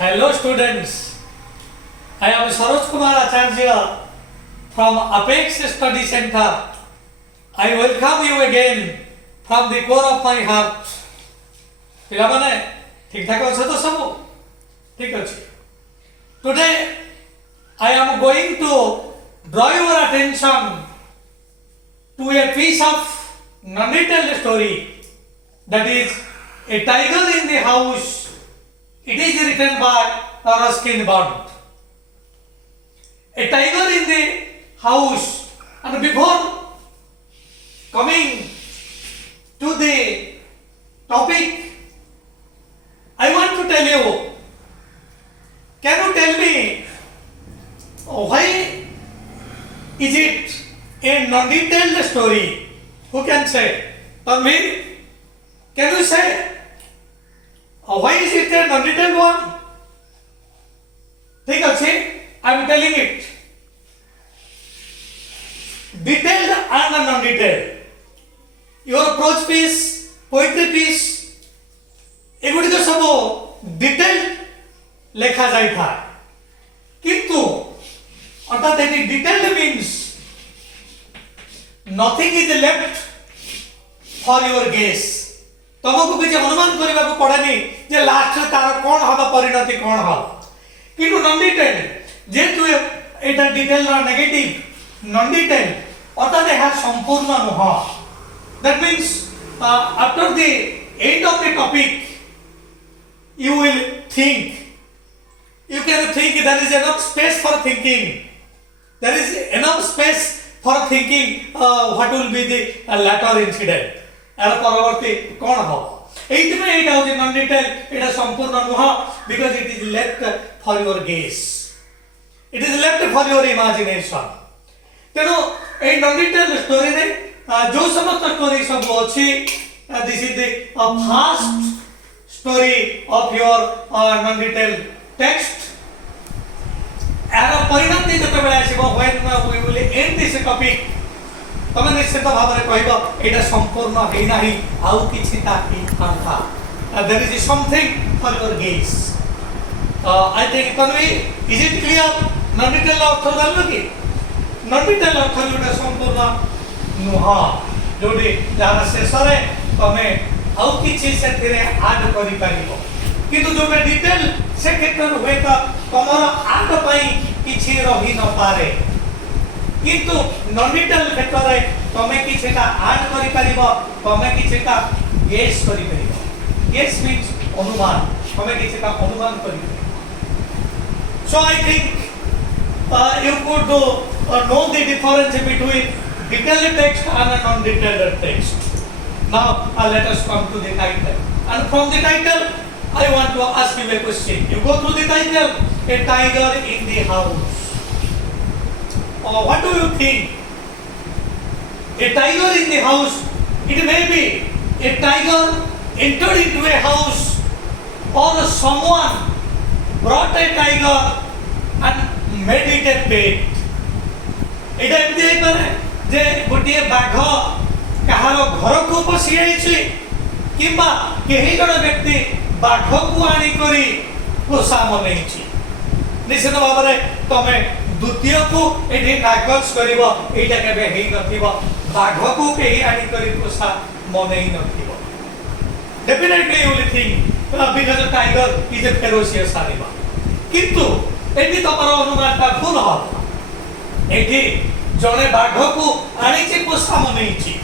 Hello students, I am Saroj Kumar Acharya from Apex Study Center. I welcome you again from the core of my heart. पिलामाने ठीक ठाक अच्छे तो सब ठीक अच्छे. Today I am going to draw your attention to a piece of non-detailed story, that is a tiger in the house. It is written by Ruskin Bond. A tiger in the house. And before coming to the topic, I want to tell you, can you tell me why is it a non-detailed story? Who can say? Tanvir, can you say why is it a non-detailed one? ठीक अच्छे, I am telling it. Detailed and non-detailed. Your prose piece, poetry piece, एगुड़ी तो सब detail लेखा जाई था. किंतु अर्थात यदि detailed means nothing is left for your guess. तुमको किसी अनुमान करने को पड़ेनी जे लास्ट रे तार कौन हवा परिणति कौन हवा. किंतु नॉन डिटेल्ड जे तू एटा डिटेल रा नेगेटिव नॉन डिटेल्ड अर्थात यह संपूर्ण नुह. That means after the end of the topic you will think, you can think, there is enough space for thinking, there is enough space for thinking what will be the latter incident. यार परवर्ती कौन हो एइति में एटा होजे non detail एटा संपूर्ण नुह because it is left for your guess, it is left for your imagination. तेनो a non detail story रे जो समस्त स्टोरी सब अछि, this is the first story of your non-detailed text. यार परिणति जते बेला आसीबो when we will end this topic, तमे निश्चित भाव रे कहबो एटा संपूर्ण हेइ नाही आउ किछि ताकि था. There is something for your gaze. I think Tanvi, is it clear? non-detailed अर्थ जानलो कि non-detailed अर्थ जोटा संपूर्ण नुह जोडी जार शेष रे तमे आउ किछि सेथिरे ऐड करि पारिबो. किंतु जोटा डिटेल से क्षेत्र होय त तमरो ऐड पई किछि रहि न पारे. किंतु नॉन डिटेल क्षेत्र रे तमे किछिटा ऐड करि पारिबो, तमे किछिटा गेस करि पारिबो. गेस मींस अनुमान, तमे किछिटा अनुमान करि पारिबो. So I think you could know the difference between detailed text and non-detailed text. Now let us come to the title, and from the title I want to ask you a question. You go through the title, a tiger in the house. What do you think? A tiger in the house, it may be a tiger entered into a house, or someone brought a tiger and made it a pet. एटा एमती है पारे जे गोटिए बाघ कहार घर को पसी आइछि किबा केही जण व्यक्ति बाघ को आनी करी पोषा मनैछि. निश्चित भाव रे तमे द्वितीय को एठी नाकच करिवो एटा केबे हेइ नथिबो. बाघ को केही आनी करी पोषा मनैइ नथिबो. Definitely you will think because a tiger is a ferocious animal. किंतु एठी तमरो अनुमानटा भूल हो. एठी जणे बाघ को आनिछि पोषा मनैछि.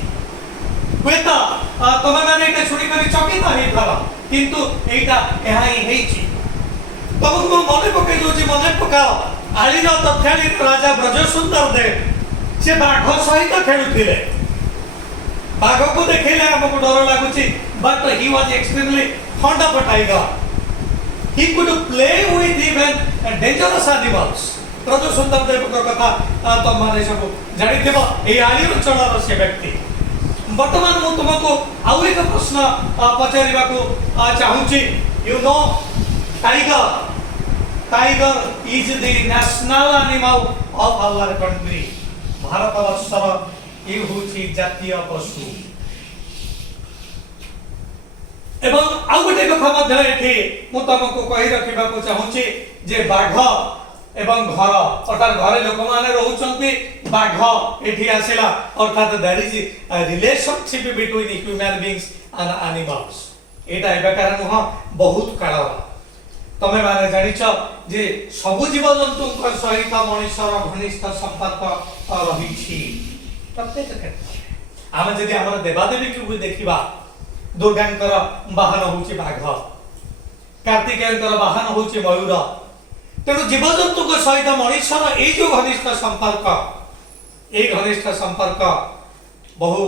वेता तमे माने एटा सुनी करी चकित हेइ थाला, किंतु एटा एहाई हेइछि. तमको मने पके जोछि, मने पकाओ आलिर तथ्यालित राजा ब्रजसुंदर देव से बाघ सहित खेलुथिले. बाघ को देखैले हमको डर लागुछि, but he was extremely fond of a tiger. He could play with even dangerous animals. Brajasundar देव को कथा तम माने सब जानि देबो ए आली अंचलर से व्यक्ति. वर्तमान मु तुमको आउ एक प्रश्न पचारिबा को चाहूची. You know tiger is the national animal of our country. Bharat वर्षर ए होची जातीय पशु. एवं आउ गोटे कथा मध्य एठी मु तुमको कहि रखिबा को चाहूची जे बाघ एवं घर अर्थात घरे लोक माने रहउचंती बाघ एठी आसेला अर्थात there is a relationship between human beings and animals एटा एबे कारण ह बहुत काल तमे माने जानिछ जे सब जीव जंतु सहित मनुष्यर घनिष्ठ संपर्क रहिछि प्रत्येक क्षेत्र आम जदि हमर देवादेवी को देखिबा दुर्गांकर वाहन होची बाघ कार्तिकेयंकर वाहन होची मयूर तेणु जीवजंतु सहित मनुष्यर ये जो घनिष्ठ संपर्क बहु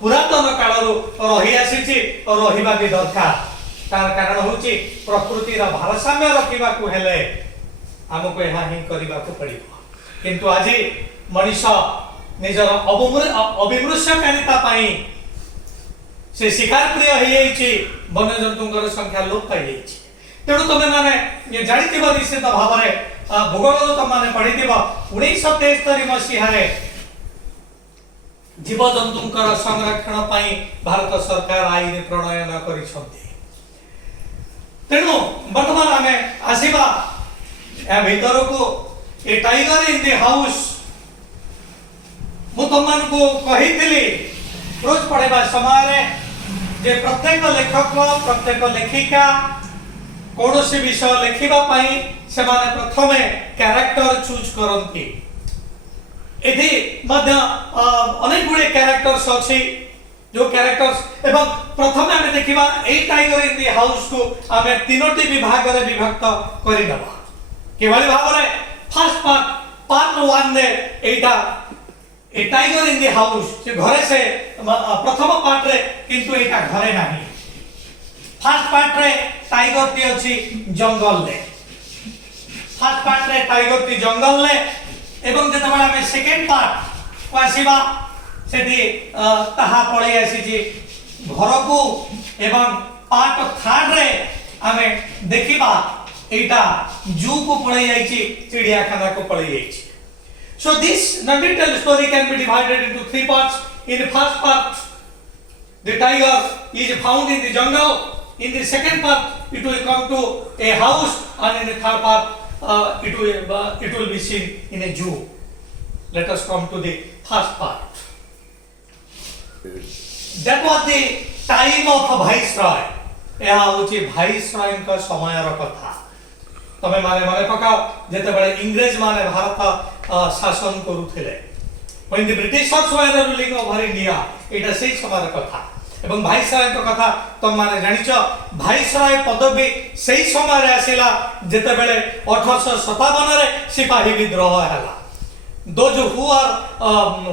पुरातन काल रही आसी और रहिबा भी दरकार तार कारण होची प्रकृतिर भारसाम्य रखिबा को हेले हमको यह ही करबा को पड़िबो किंतु आज मनुष्य निजर अविमृश्यकारिता पाई से शिकार प्रिय हो जाइए वन्य जंतुंकर संख्या लोप पाई जाइए तेणु तुम मैंने जानी निश्चित भाव में भूगोल तुम मैंने पढ़ी 1973 मसीह जीवजंतुंकर संरक्षण पाई भारत सरकार आईन प्रणयन कर तेणु वर्तमान आम आसवा या भीतर को ए टाइगर इन द हाउस मु तुमको कही रोज पढ़ेबा समय जे प्रत्येक लेखक प्रत्येक लेखिका कौन सी विषय लिखिबा पाई से माने प्रथमे कैरेक्टर चूज करंती एथि मध्य अनेक गुडे कैरेक्टर्स अछि जो कैरेक्टर्स एवं प्रथमे हमें देखिबा ए टाइगर इन द हाउस को हमें तीनोटी विभाग रे विभक्त करि नबा केवल भाव रे फर्स्ट पार्ट 1 ने एटा ए टाइगर इन द हाउस से घरे से प्रथम पार्ट रे किंतु एटा घरे नाही फर्स्ट पार्ट रे टाइगर टी अछि जंगल ले फर्स्ट पार्ट रे टाइगर टी जंगल ले एवं जतबा हमें सेकंड पार्ट को आसीबा सेठी ताहा पळे आसी जे घर को एवं पार्ट थर्ड रे हमें देखिबा एटा जू को पळे जाईची चिड़ियाखाना को पळे जाईची So this non-detailed story can be divided into 3 parts. In the first part, the tiger is found in the jungle. In the second part, it will come to a house, and in the third part, it will be seen in a zoo. Let us come to the first part. That was the time of a viceroy. यह होची viceroy का समय कथा तमे माने माने पकाओ जेते बळे इंग्रेज माने भारत शासन करूथिले when the britishers were ruling over india एटा से समय कथा एवं भाइसराय को कथा तुम माने जानिचो भाइसराय पदवी सेही समय रे आसेला जेते बेले 1857 रे सिपाही विद्रोह हला those who are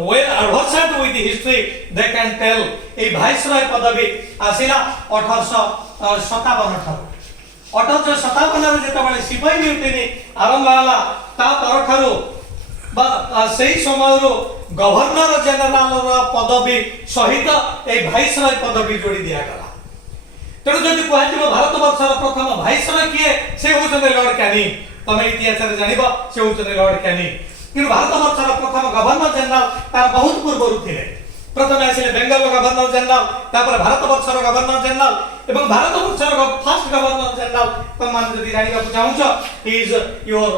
well versed with the history they can tell ए भाइसराय पदवी आसेला 1857 ठारू 1857 रे जेते बेले सिपाही म्यूटिनी आरंभ हला ता परठारू सही समय गवर्नर जनरल पदवी सहित ए भाइसराय पदवी जोड़ी दिया गला तेणु जदि कहथिबो भारत वर्षर प्रथम भाइसराय किए से होचने लॉर्ड कैनिंग तमे इतिहास रे जानिबो से होचने लॉर्ड कैनिंग कि भारत वर्षर प्रथम गवर्नर जनरल तार बहुत पूर्व थिले प्रथम आसिले बेंगल गवर्नर जनरल तापर भारत वर्षर गवर्नर जनरल एवं भारत वर्षर फर्स्ट गवर्नर जनरल तुम मान जदि जानिबा चाहूछो is your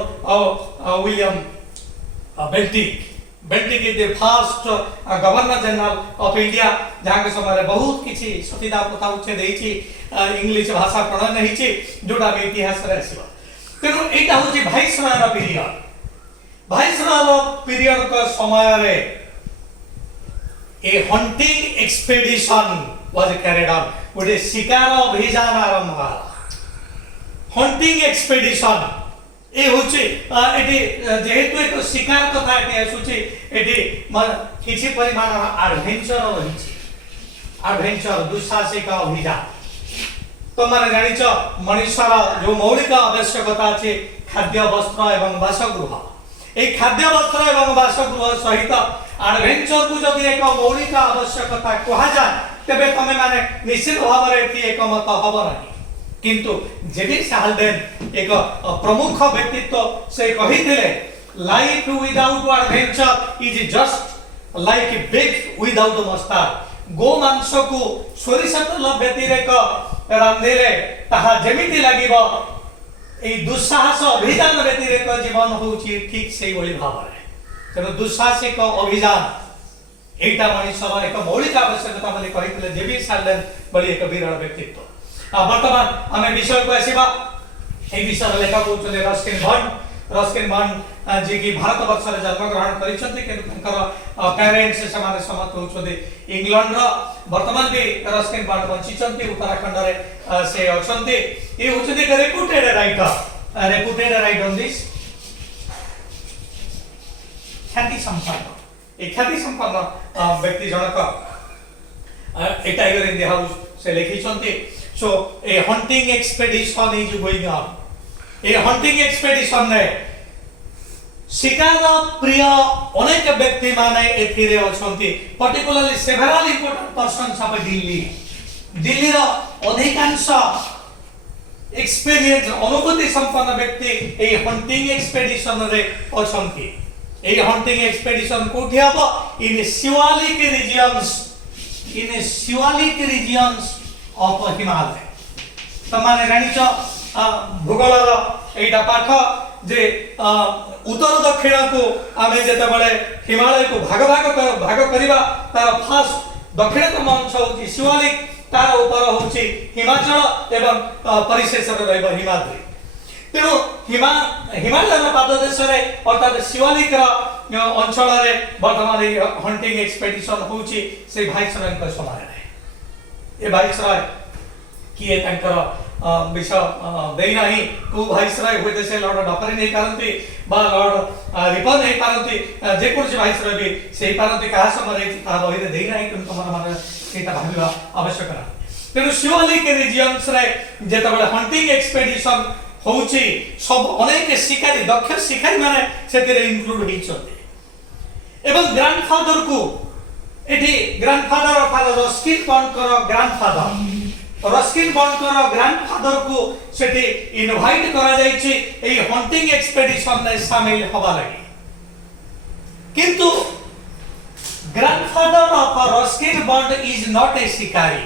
William Bentinck is the first governor general of India जहां के समय बहुत किछि सतीदा प्रथा उच्छे देछि इंग्लिश भाषा प्रणयन हिछि जोडा में इतिहास रे आसीबा तेनु एटा होछि भाइसराय पीरियड का समय रे ए hunting expedition was carried on गोटे शिकार अभियान आरंभ होला हंटिंग एक्सपेडिशन ए होचे एटी जेहेतु एक शिकार कथा एटी आसुची एटी किछि परिमाण एडवेंचर रहिछि एडवेंचर दुस्साहसिक अभियान तो माने जानिछ मनुष्यर जो मौलिक आवश्यकता अछि खाद्य वस्त्र एवं वासगृह ए खाद्य वस्त्र एवं वासगृह सहित एडवेंचर को जदि एक मौलिक आवश्यकता कहा जाय तबे तमे माने निश्चित भाव रे एति एकमत हबो नाही किंतु जेबी साल्डेन एक प्रमुख व्यक्तित्व से कहिथिले life without adventure is just like beef without mustard गो मांस को सोरिष तेल व्यतिरेक रांधिले ताहा जेमिति लागिबो ए दुस्साहस अभियान व्यतिरेक जीवन होउची ठीक से ओली भावरे तेनो दुस्साहसिक अभियान एटा मनुष्यर एक मौलिक आवश्यकता बोली कहितले जेबी सार्लेन बोली एक विरल व्यक्तित्व वर्तमान आमे विषय को आसीबा ए विषय लेखक होचले रस्किन बॉन्ड जे कि भारत वर्ष रे जन्म ग्रहण करिसथि कि तंकर पेरेंट्स समान समत होचदे इंग्लैंड रो वर्तमान भी रस्किन बॉन्ड बंचिचंती उत्तराखंड रे से अछंती ए होचदे रेपुटेड राइटर ऑन दिस ख्याति संपन्न व्यक्ति जनक a tiger in the house से लिखिसंती so a hunting expedition is going on a hunting expedition रे शिकार प्रिय अनेक व्यक्ति माने एथिरे अछंती particularly several important persons of Delhi रो अधिकांश एक्सपीरियंस अनुभूति संपन्न व्यक्ति ए हंटिंग एक्सपेडिशन रे अछंती ए हंटिंग एक्सपेडिशन कोठी हबो इन सिवालिक रीजियंस ऑफ हिमालय तमाने जानिचो भूगोल एटा पाठ जे उत्तर दक्षिण को आमे जेते बळे हिमालय को भाग करिबा तार फास्ट दक्षिणतम अंश होची शिवालिक तार ऊपर होची हिमाचल एवं परिशेष रे रहबो हिमाद्री तेनो हिमालय पाददेश रे अर्थात शिवालिक अंचल रे वर्तमान हंटिंग एक्सपेडिशन होची से भाईसराय को समय रे ए भाईसराय किए तांकर विषय देई नाही को भाईसराय होते से लॉर्ड डॉक्टर नहीं पारंती बा लॉर्ड रिपन नहीं पारंती जे कोन से भाईसराय भी सेही पारंती कहा समय रे ता बही रे देई नाही तुम तमर माने सेटा भाबिबा आवश्यक ना तेनु शिवालिक रीजियंस रे जेता बळे हंटिंग एक्सपेडिशन होउची सब अनेक शिकारी दक्ष शिकारी माने सेते इंक्लूड हिचते एवं ग्रैंडफादर को एठी ग्रैंडफादर अर्थात रस्किन बॉन्ड करो ग्रैंडफादर को सेठी इनवाइट करा जायछि ए हंटिंग एक्सपेडिशन में शामिल होबा लागि किंतु grandfather of Ruskin bond is not a शिकारी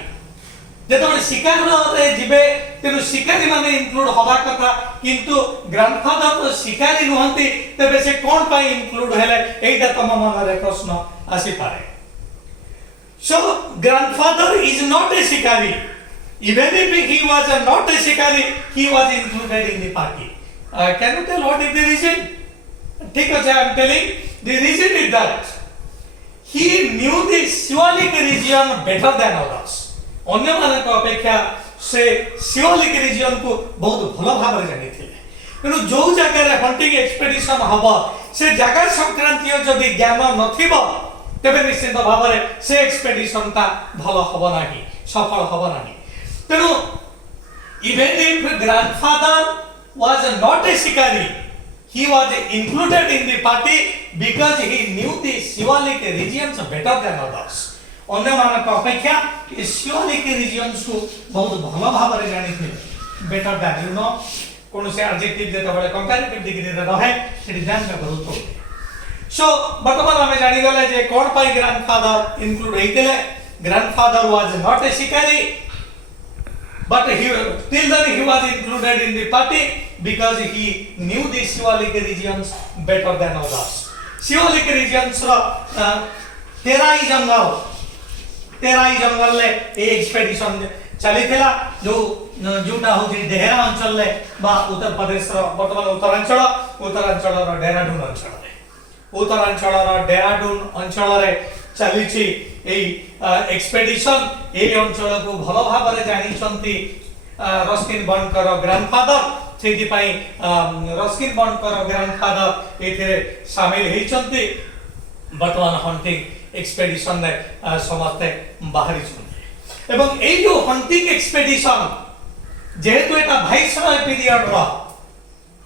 जेतबे शिकार रे जिबे तेनु शिकारी माने इंक्लूड होबा कथा किंतु ग्रैंडफादर तो शिकारी रहंती तबे से कोन पाई इंक्लूड हेले एटा तम मन रे प्रश्न आसी पारे सो ग्रैंडफादर इज नॉट ए शिकारी even if he was not a shikari he was included in the party can you tell what is the reason ठीक है I am telling the reason is that he knew the Shivalik region better than others अन्य मानक अपेक्षा से Shivalik reason को बहुत भलो भाव जानी थिले किनु जो जगह रे हंटिंग एक्सपेडिशन हबो से जगह संक्रांतीय जदि ज्ञान नथिबो तबे निश्चित भाव रे से एक्सपेडिशन ता भलो हबो नाही सफल हबो नाही तेनु even if grandfather was not a shikari he was included in the party because he knew the Shivalik regions better than others अन्य मानक अपेक्षा शिवालिक रीजियंस को बहुत भलो भाव रे जानि थे बेटर दैट यू नो कोन से एडजेक्टिव जेता बळे कंपैरेटिव डिग्री रे रहे सेठी ध्यान में करू तो सो वर्तमान हमें जानि गले जे कोन पाई ग्रैंडफादर इंक्लूड हेतिले ग्रैंडफादर वाज नॉट ए शिकारी but till then he was included in the party because he knew the Shivalik regions better than others Shivalik regions ro Terai जंगल ले ए एक्सपेडिशन चली थिला जोटा होची डेहरा अंचल ले बा उत्तर प्रदेश रो वर्तमान उत्तरांचल रो डेहराडून अंचल रे चलीची ए एक्सपेडिशन ए अंचल को भलो भाव रे जानि छंती रस्किन बॉन्ड करो ग्रैंडफादर सेति पई रस्किन बॉन्ड करो ग्रैंडफादर एथिरे शामिल हेई छंती वर्तमान हंटिंग एक्सपेडिशन ने समस्ते बाहरी छंती एवं ए जो हंटिंग एक्सपेडिशन जेहेतु एटा भाइसरॉय पीरियड रो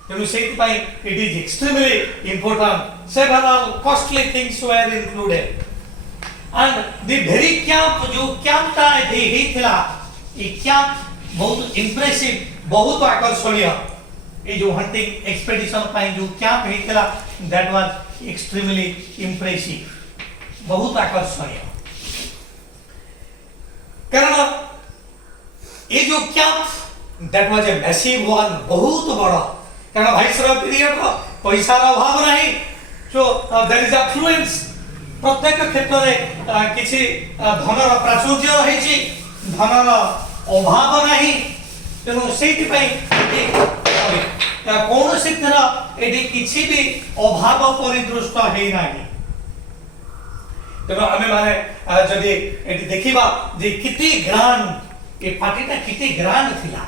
तेनु सेति पई it is extremely important several costly things were included and the very camp जो कैंप ता ही थिला ए कैंप बहुत इंप्रेसिव बहुत आकर्षणीय ए जो हंटिंग एक्सपेडिशन पाई जो कैंप ही थिला दैट वाज एक्सट्रीमली इंप्रेसिव बहुत आकर्षणीय कारण ये जो camp that was a massive one, बहुत बड़ा, कारण भाइसरय पीरियड पैसार अभाव नहीं, सो देयर इज अफ्लुएंस, प्रत्येक क्षेत्र में किसी धनर प्राचुर्य रही, धनर अभाव नहीं, तेणु से कौन सी किसी भी अभाव परिदृष्ट होना। तेणु आम मैंने जदि देखा जे किती ग्रांड ये पार्टीटा किती ग्रांड थिला,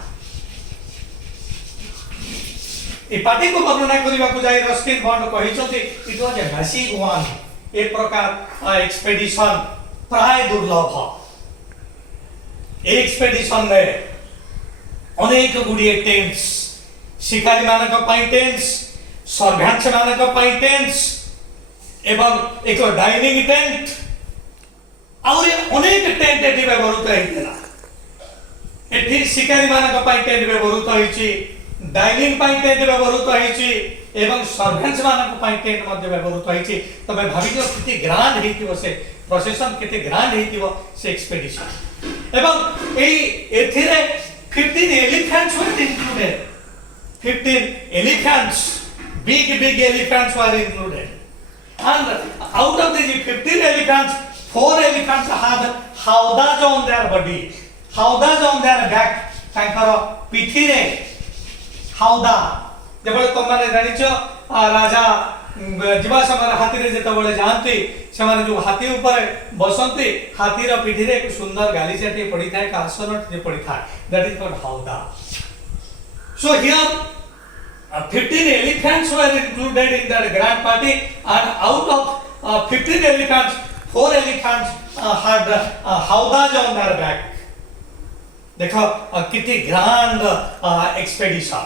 ये पार्टी को वर्णना करने को जाए रस्किन बॉन्ड कहते it was a massive one, एक प्रकार एक्सपेडिशन प्राय दुर्लभ, एक्सपेडिशन में अनेक गुड़िए टेंट्स, शिकारी मानक पाई टेंट्स, सर्भेंट्स मानक पाई टेंट्स एवं एक डाइनिंग टेंट और अनेक टेंट एटी व्यवहृत होइतिला। एठी शिकारी मानक पाई टेंट व्यवहृत होइछि, डाइनिंग पाई टेंट व्यवहृत होइछि एवं सर्भेंट्स मानक पाई टेंट मध्ये व्यवहृत होइछि। तबे भाबिजो किते ग्रांड हेतिबो से प्रोसेशन, किते ग्रांड हेतिबो से एक्सपेडिशन। एवं एथिरे 15 elephants were included. 15 elephants, big elephants were included. And out of these 15 elephants, 4 elephants had howdahs on their body, howdahs on their back. तांकर पिठीरे howdah, जब तुम माने जानिचो राजा जीवा समय हाथी रे जेते बळे जानते से माने जो हाथी ऊपर बसंती, हाथी रो पिठी रे एक सुंदर गालीचाटी पड़ी थाए, आसनट जे पड़ी थाए, that is called howdah. So here 15 elephants were included in that grand party, and out of 15 elephants, 4 elephants had howdahs on their back. देखो कितनी ग्रैंड एक्सपेडिशन।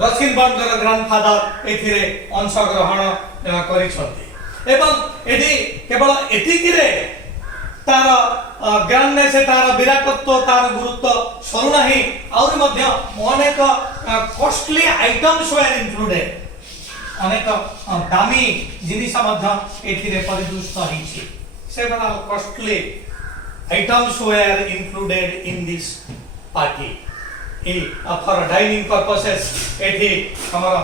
रस्किन बॉन्डर ग्रांडफादर एथिरे अंशग्रहण करिसथि एवं एठी केवल एतिकिरे तार ग्रांडनेस, तार विराटत्व, तार गुरुत्व सरू नाही, और मध्ये अनेक कॉस्टली आइटम्स वर इंक्लूडेड, अनेक दामी जिनिस मध्ये एथिरे परिदृष्ट हिछि। Several costly items were included in this party. For dining purposes, एठी हमारा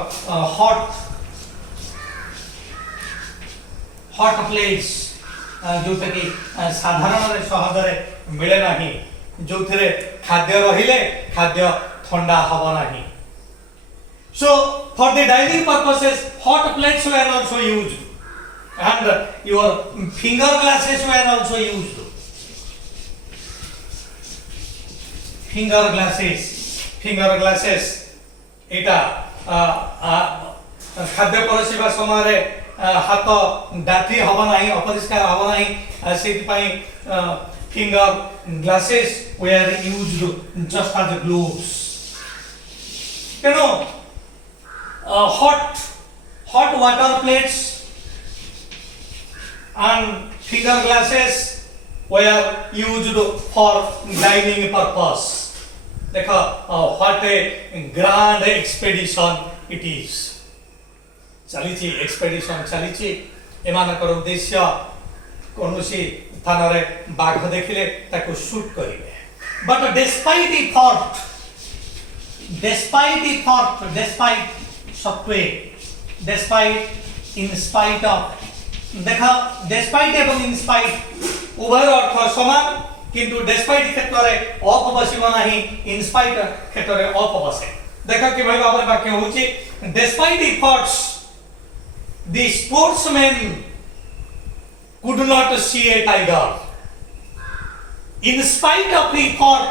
hot plates जो कि साधारण सहजरे मिले नाही, जो थिरे खाद्य रहिले खाद्य ठंडा हबो नाही। So for the dining purposes, hot plates were also used, and your finger glasses were also used. Finger glasses एटा खाद्य परसिबा समय हाथ डाठी हबो नाही, अपरिष्कार हबो नाही, सेति पई finger glasses were used just as gloves. तेनो hot water plates and finger glasses were used for dining purpose. देखो what a grand expedition it is. चलीची एक्सपेडिशन चलीची, एमानकर उद्देश्य कोनोसी स्थान रे बाघ देखिले ताको शूट करिवे। बट despite सत्वे, despite in spite of, देखा despite एवं in spite उभय अर्थ समान, किंतु डिस्पाइट क्षेत्र रे अप बसिबो नाही, इन स्पाइट क्षेत्र रे अप बसे। देखा कि भाई बाबर वाक्य होची, despite efforts the sportsman could not see a tiger, in spite of effort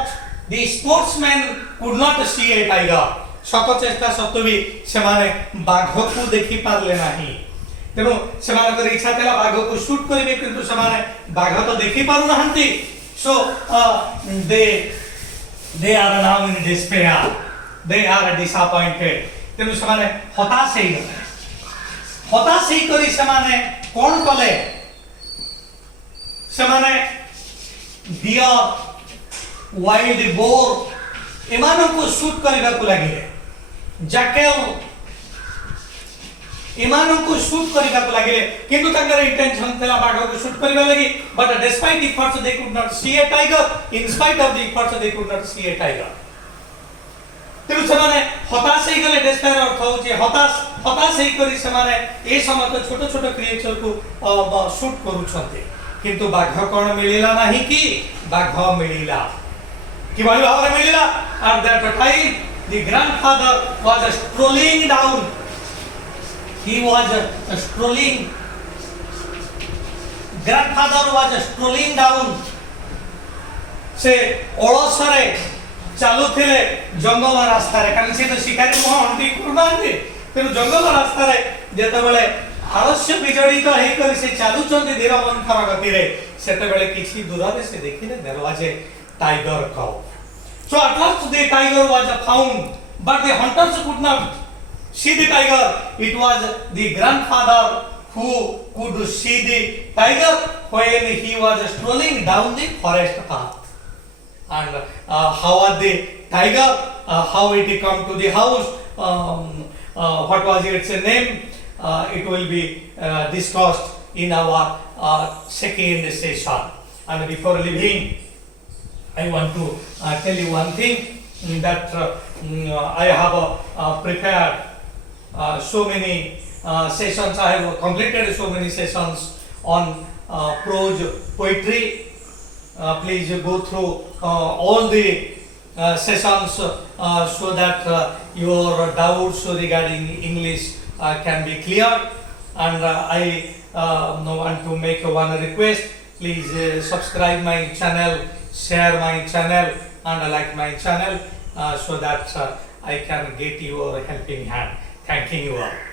the sportsman could not see a tiger. शत चेष्टा सत्वे भी से माने बाघ को देखि पारले नाही, तेनु से माने इच्छा थला बाघ को शूट करिवे, किंतु से माने बाघ तो देखि पारु नाहंती। So they are now in despair, they are disappointed. तेनु समाने हताश हे गले, हताश हे करी समाने कोन कले, समाने डियर, वाइल्ड बोर एमानो को शूट करबा को लागिले, जैकल ଏମାନଙ୍କୁ ସୁଟ୍ କରିବାକୁ ଲାଗିଲେ କିନ୍ତୁ ତାଙ୍କର ଇଣ୍ଟେନସନ ଥିଲା ବାଘକୁ ସୁଟ୍ କରିବା ଲାଗି but despite efforts they could not see a tiger in spite of the efforts they could not see a tiger. ତେଣୁ ସେମାନେ ହତାଶ ହେଇଗଲେ। ଡେସ୍ପାୟାର ଅର୍ଥ ହେଉଛି ହତାଶ। ହତାଶ ହେଇକରି ସେମାନେ ଏ ସମସ୍ତ ଛୋଟ ଛୋଟ କ୍ରିଏଚରକୁ ସୁଟ୍ କରୁଛନ୍ତି କିନ୍ତୁ ବାଘ କ'ଣ ମିଳିଲା ନାହିଁ କି? ବାଘ ମିଳିଲା। କିଭଳି ଭାବରେ ମିଳିଲା? At that time the grandfather was strolling down. He was strolling. Grandfather was strolling down. से ओळसरे चालुथिले जंगल रास्ता रे कारण से तो शिकारी मुह हंटी करूनांती तेनु जंगल रास्ता रे जेतेबेले आलस्य बिजड़ित हेई करी से चालुचंती धीर मंथर गति रे सेतेबेले किछि दूर रे से देखिले there was a tiger cow. So at last the tiger was found but the hunters could not see the tiger. It was the grandfather who could see the tiger when he was strolling down the forest path. And how was the tiger? How it come to the house? What was its name? It will be discussed in our second session. And before leaving, I want to tell you one thing that I have prepared so many sessions. I have completed so many sessions on prose poetry. Please go through all the sessions so that your doubts regarding English can be cleared. And I want to make one request. Please subscribe my channel, share my channel, and like my channel so that I can get your helping hand. Thanking you all.